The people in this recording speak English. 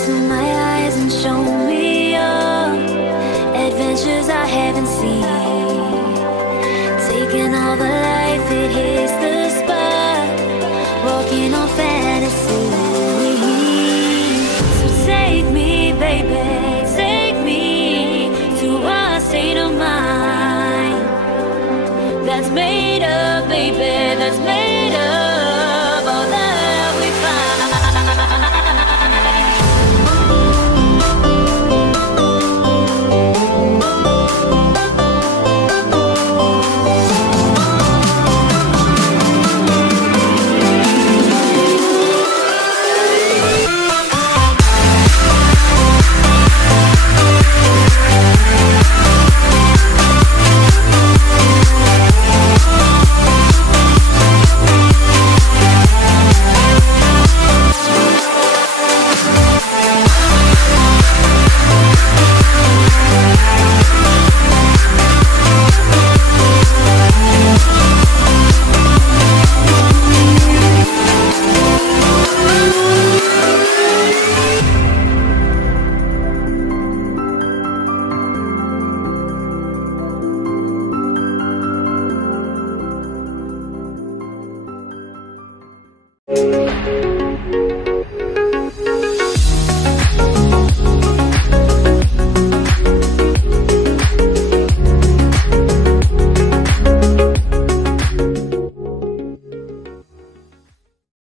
into my eyes and show me your adventures I haven't seen. Taking all the life, it hits the spot. Walking on fantasy. So take me, baby, take me to a state of mind that's made up, baby, that's made